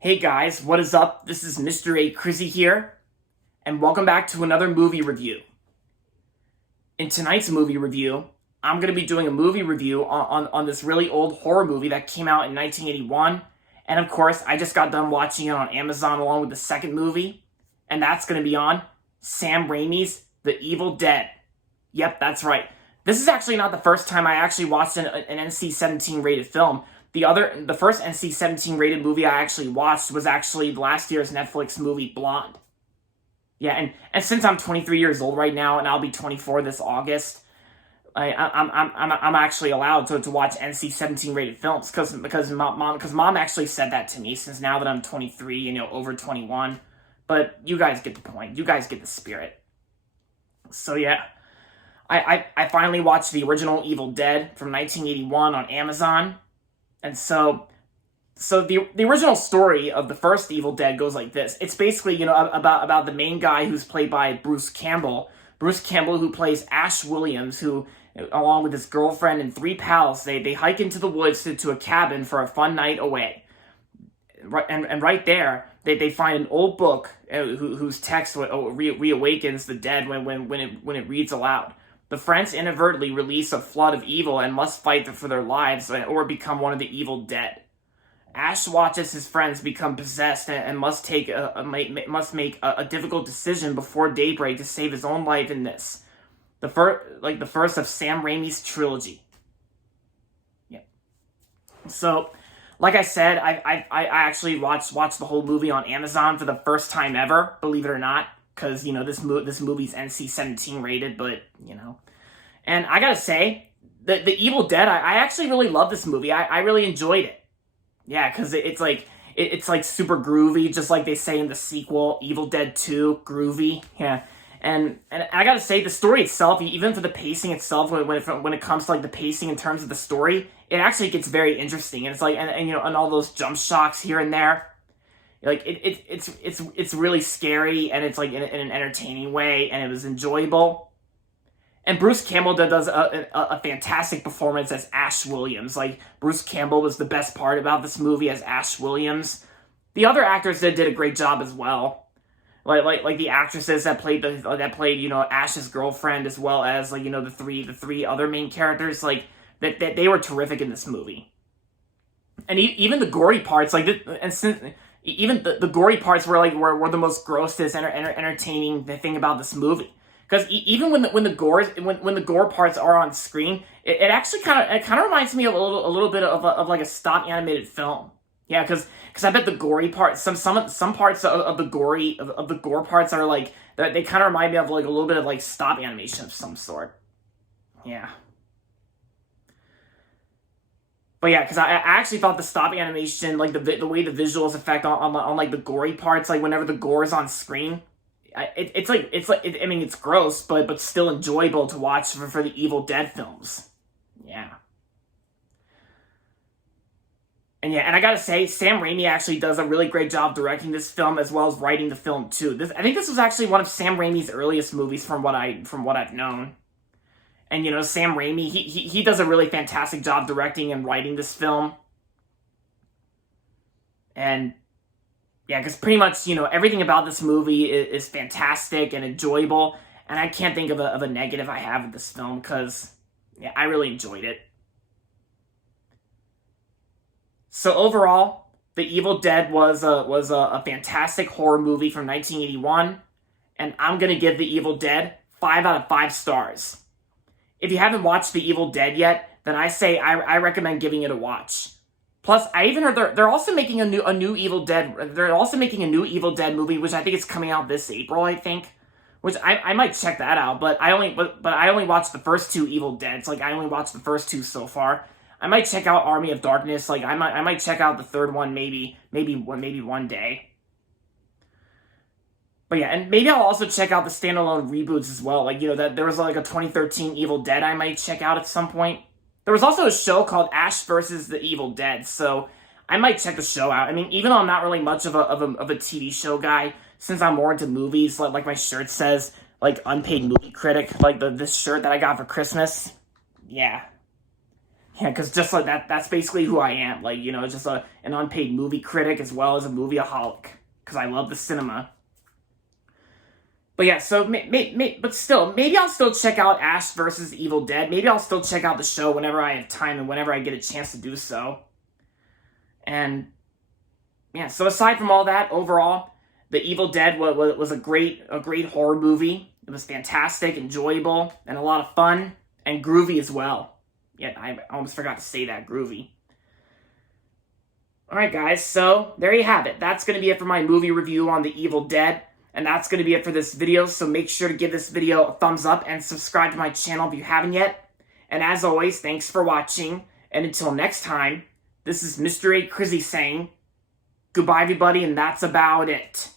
Hey guys, what is up? This is Mr. A. Crizzy here, and welcome back to another movie review. In tonight's movie review, I'm going to be doing a movie review on this really old horror movie that came out in 1981, and of course, I just got done watching it on Amazon along with the second movie, and that's going to be on Sam Raimi's The Evil Dead. Yep, that's right. This is actually not the first time I actually watched an NC-17 rated film. The first NC-17 rated movie I actually watched was actually last year's Netflix movie Blonde. Yeah, and since I'm 23 years old right now, and I'll be 24 this August, I'm actually allowed to watch NC-17 rated films because mom actually said that to me. Since now that I'm 23 and over 21, but you guys get the point. You guys get the spirit. So yeah. I finally watched the original Evil Dead from 1981 on Amazon. And so the original story of the first Evil Dead goes like this. It's basically, about the main guy who's played by Bruce Campbell. Bruce Campbell, who plays Ash Williams, who, along with his girlfriend and three pals, they hike into the woods to a cabin for a fun night away. And right there, they find an old book whose text reawakens the dead when it reads aloud. The friends inadvertently release a flood of evil and must fight for their lives or become one of the evil dead. Ash watches his friends become possessed and must make a difficult decision before daybreak to save his own life in this. The first of Sam Raimi's trilogy. Yeah. So, like I said, I actually watched the whole movie on Amazon for the first time ever, believe it or not. Because, this movie's NC-17 rated, but, And I gotta say, the Evil Dead, I actually really love this movie. I really enjoyed it. Yeah, because it's like super groovy, just like they say in the sequel, Evil Dead 2, groovy. Yeah. And I gotta say, the story itself, even for the pacing itself, when it comes to like the pacing in terms of the story, it actually gets very interesting. And it's like, and all those jump shocks here and there. Like it's really scary, and it's like in an entertaining way, and it was enjoyable. And Bruce Campbell does a fantastic performance as Ash Williams. Like, Bruce Campbell was the best part about this movie as Ash Williams. The other actors did a great job as well. Like the actresses that played Ash's girlfriend, as well as the three other main characters, like that they were terrific in this movie. And even the gory parts, even the gory parts were the most grossest and entertaining thing about this movie. Because even when the gore parts are on screen, it actually kind of reminds me of a little bit of like a stop animated film. Yeah, because I bet the gory parts, some parts of the gore parts are like they kind of remind me of like a little bit of like stop animation of some sort. Yeah. But yeah, because I actually thought the stop animation, like the way the visuals affect on like the gory parts, like whenever the gore is on screen, it's gross, but still enjoyable to watch for the Evil Dead films. Yeah. And I gotta say, Sam Raimi actually does a really great job directing this film as well as writing the film too. I think this was actually one of Sam Raimi's earliest movies from what I've known. And, Sam Raimi, he does a really fantastic job directing and writing this film. And, yeah, because pretty much, everything about this movie is fantastic and enjoyable. And I can't think of a negative I have with this film because, yeah, I really enjoyed it. So overall, The Evil Dead was a fantastic horror movie from 1981. And I'm going to give The Evil Dead 5 out of 5 stars. If you haven't watched The Evil Dead yet, then I recommend giving it a watch. Plus, I even heard they're also making a new Evil Dead. They're also making a new Evil Dead movie, which I think is coming out this April. I think, which I might check that out. But I only watched the first 2 Evil Deads. Like, I only watched the first 2 so far. I might check out Army of Darkness. Like, I might check out the third one maybe one day. But yeah, and maybe I'll also check out the standalone reboots as well. Like, that there was like a 2013 Evil Dead I might check out at some point. There was also a show called Ash vs. the Evil Dead, so I might check the show out. I mean, even though I'm not really much of a TV show guy, since I'm more into movies, like my shirt says, like unpaid movie critic, like this shirt that I got for Christmas. Yeah. Yeah, because just like that's basically who I am. Like, you know, just an unpaid movie critic as well as a movieaholic. Because I love the cinema. But yeah, so, but still, maybe I'll still check out Ash vs. Evil Dead. Maybe I'll still check out the show whenever I have time and whenever I get a chance to do so. And, yeah, so aside from all that, overall, The Evil Dead was a great horror movie. It was fantastic, enjoyable, and a lot of fun, and groovy as well. Yeah, I almost forgot to say that, groovy. Alright guys, so there you have it. That's going to be it for my movie review on The Evil Dead. And that's going to be it for this video, so make sure to give this video a thumbs up and subscribe to my channel if you haven't yet. And as always, thanks for watching, and until next time, this is Mr. A. Crizzy saying, goodbye everybody, and that's about it.